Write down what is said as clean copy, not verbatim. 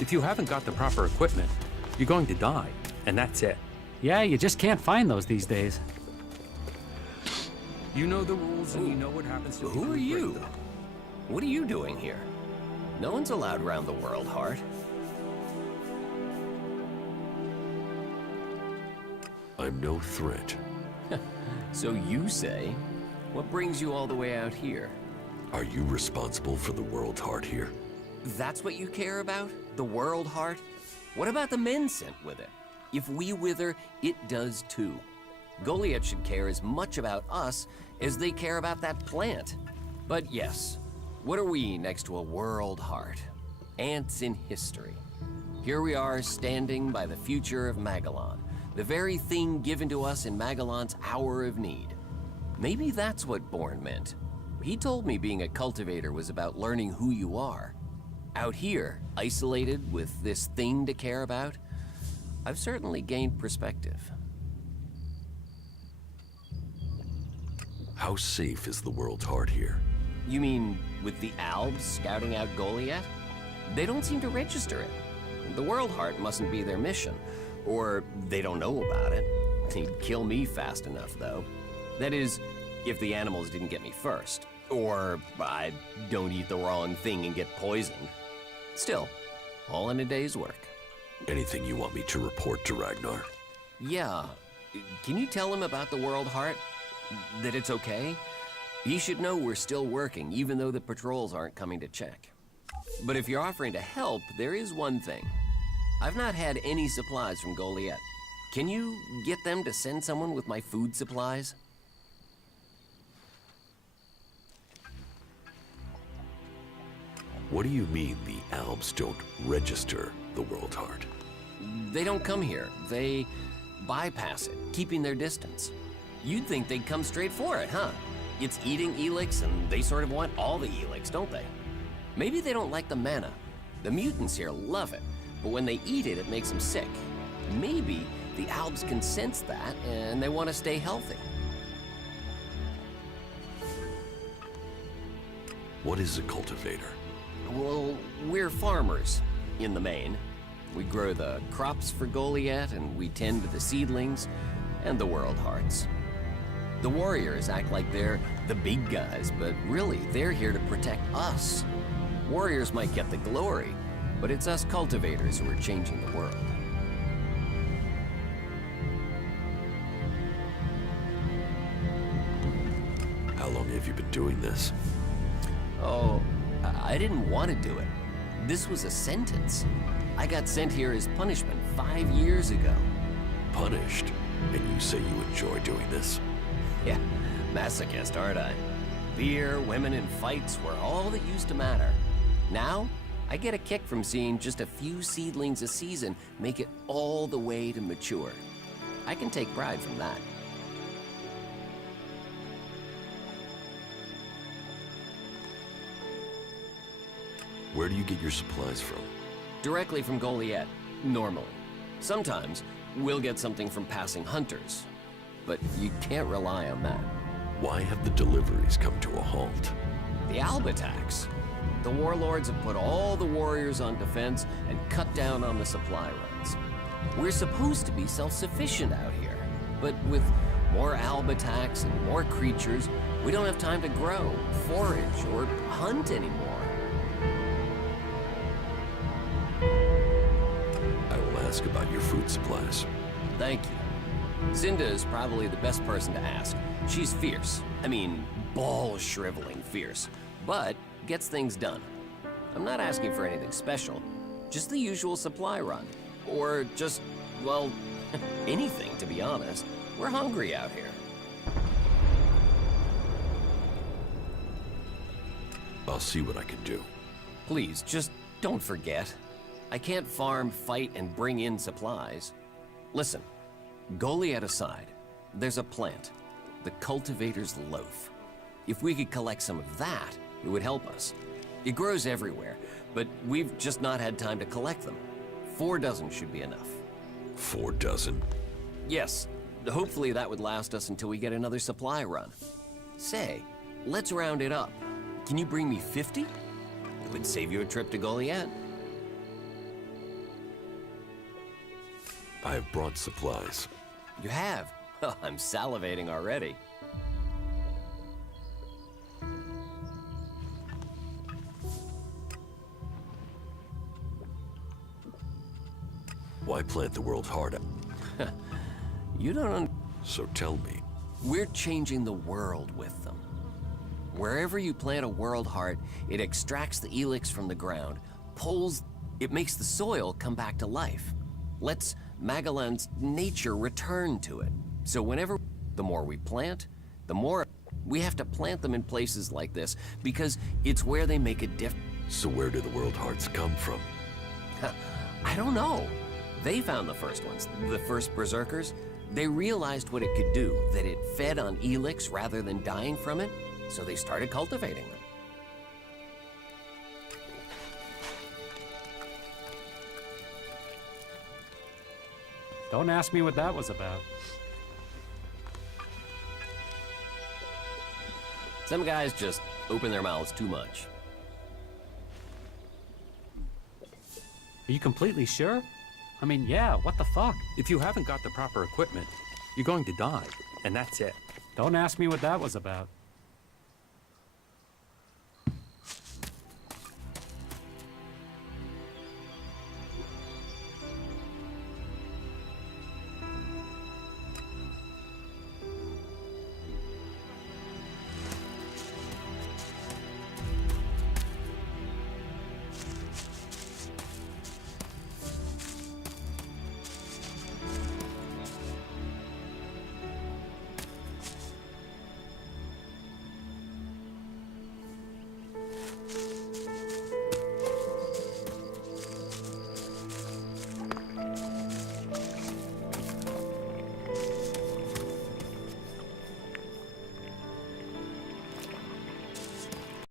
If you haven't got the proper equipment, you're going to die, and that's it. Yeah, you just can't find those these days. You know the rules, and you know what happens to people Who are break you? them. What are you doing here? No one's allowed around the world, Hart. I'm no threat. So you say. What brings you all the way out here? Are you responsible for the world, Hart, here? That's what you care about? The world, Hart? What about the men sent with it? If we wither, it does too. Goliath should care as much about us as they care about that plant. But yes, what are we next to a world, Hart? Ants in history. Here we are standing by the future of Magellan, the very thing given to us in Magellan's hour of need. Maybe that's what Bourne meant. He told me being a cultivator was about learning who you are. Out here, isolated with this thing to care about, I've certainly gained perspective. How safe is the world, Hart, here? You mean with the Albs scouting out Goliath? They don't seem to register it. The World Heart mustn't be their mission, or they don't know about it. They'd kill me fast enough, though. That is, if the animals didn't get me first. Or I don't eat the wrong thing and get poisoned. Still, all in a day's work. Anything you want me to report to Ragnar? Yeah. Can you tell him about the World Heart? That it's okay? He should know we're still working, even though the patrols aren't coming to check. But if you're offering to help, there is one thing. I've not had any supplies from Goliath. Can you get them to send someone with my food supplies? What do you mean the Albs don't register the World Heart? They don't come here. They bypass it, keeping their distance. You'd think they'd come straight for it, huh? It's eating Elex, and they sort of want all the Elex, don't they? Maybe they don't like the mana. The mutants here love it, but when they eat it, it makes them sick. Maybe the Albs can sense that, and they want to stay healthy. What is a cultivator? Well, we're farmers, in the main. We grow the crops for Goliath, and we tend to the seedlings and the world hearts. The warriors act like they're the big guys, but really, they're here to protect us. Warriors might get the glory, but it's us cultivators who are changing the world. How long have you been doing this? Oh, I didn't want to do it. This was a sentence. I got sent here as punishment 5 years ago. Punished? And you say you enjoy doing this? Yeah, masochist, aren't I? Beer, women, and fights were all that used to matter. Now, I get a kick from seeing just a few seedlings a season make it all the way to mature. I can take pride from that. Where do you get your supplies from? Directly from Goliath, normally. Sometimes, we'll get something from passing hunters. But you can't rely on that. Why have the deliveries come to a halt? The Alba tax. The warlords have put all the warriors on defense and cut down on the supply runs. We're supposed to be self-sufficient out here, but with more Alba tax and more creatures, we don't have time to grow, forage, or hunt anymore. I will ask about your food supplies. Thank you. Zinda is probably the best person to ask. She's fierce. I mean, ball-shriveling fierce. But gets things done. I'm not asking for anything special. Just the usual supply run. Or just, well, anything, to be honest. We're hungry out here. I'll see what I can do. Please, just don't forget. I can't farm, fight, and bring in supplies. Listen, Goliath aside, there's a plant, the cultivator's loaf. If we could collect some of that, it would help us. It grows everywhere, but we've just not had time to collect them. 4 dozen should be enough. 4 dozen? Yes, hopefully that would last us until we get another supply run. Say, let's round it up. Can you bring me 50? It would save you a trip to Goliath. I have brought supplies. You have? Oh, I'm salivating already. Why plant the world's heart? You don't So tell me. We're changing the world with them. Wherever you plant a world heart, it extracts the Elex from the ground, it makes the soil come back to life. Lets Magellan's nature return to it. So the more we plant, the more we have to plant them in places like this, because it's where they make a difference. So where do the world hearts come from? I don't know. They found the first ones, the first berserkers. They realized what it could do, that it fed on Elex rather than dying from it, so they started cultivating them. Don't ask me what that was about. Some guys just open their mouths too much. Are you completely sure? I mean, yeah, what the fuck? If you haven't got the proper equipment, you're going to die, and that's it. Don't ask me what that was about.